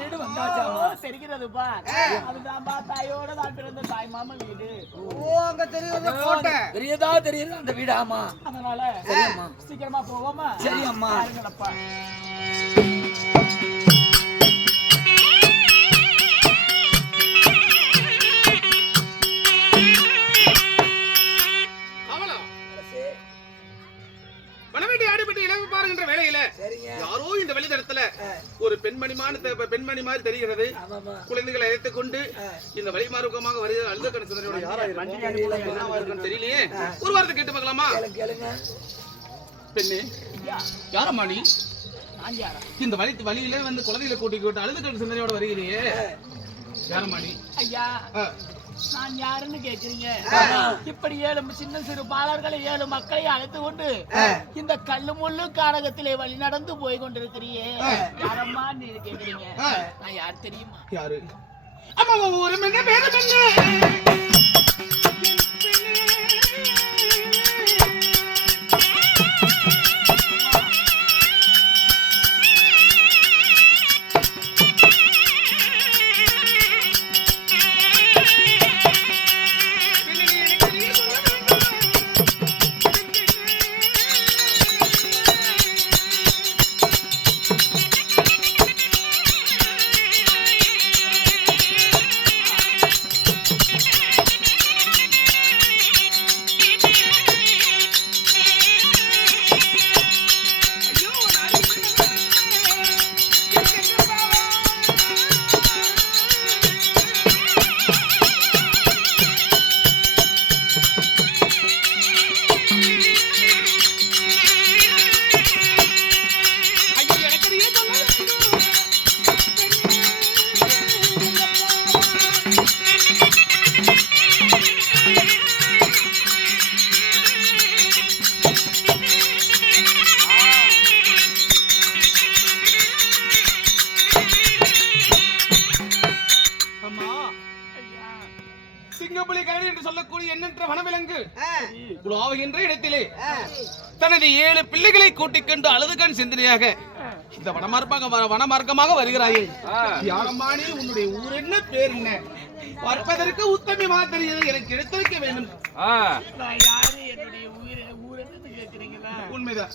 வீடு வந்தாச்சாமா தெரிகிறதுப்பா. அதுதான்பா தாயோட தான் பிறந்த தாய் மாமா வீடு. அங்க தெரியுது கோட்டை. தெரியுது அந்த வீடு. ஆமா, அதனால சரியம்மா, சீக்கிரமா போவோமா? சரி அம்மா. பாருங்கப்பா. யாரோ இந்த வெளித்தடத்துல ஒரு பெண்மணி மாதிரி தெரிகிறது. குழந்தைகளை அழைத்துக் கொண்டு இந்த வழி மார்க்கமாக வருகிற அழுதக்கண் சுந்தரியோட யாரும் தெரியலையே. ஒரு வாரத்தை கேட்டு பார்க்கலாமா? பெண்ணே, யாரம்மா நீ? இந்த வழியில வந்து குழந்தைகளை கூட்டிக்கிட்டு அழுதக்கண் சுந்தரியோட வருகிறியே, யாரம்மா நீ? ஐயா, நான் யாருன்னு கேக்குறீங்க? இப்படி 7 சின்ன சிறு பாலர்களை 7 மக்களை அழைத்து கொண்டு இந்த கல்லு முள்ளு காரகத்திலே வழி நடந்து போய் கொண்டிருக்கிறியே, யாரம்மா நீ கேக்குறீங்க? நான் யார் தெரியுமா? யாரு? அம்மா, ஒரு மின்ன பேரு மின்ன. சிங்கப்புலி கரடி என்று சொல்லக்கூடிய எண்ணற்ற வனவிலங்கு உலாவுகின்ற இடத்திலே தனது 7 பிள்ளைகளை கூட்டிக் கொண்டு அழுதுகண் சிந்தனையாக இந்த வனமார்க்கமாக வருகிறாயே, யாரம்மா நீ? உன்னுடைய ஊர் என்ன, பேர் என்ன? பார்ப்பதற்கு உத்தமமாக தெரியுது, எனக்கு எடுத்து வைக்க வேண்டும். என்னுடைய ஊர் என்னன்னு கேக்குறீங்களா? உண்மைதான்.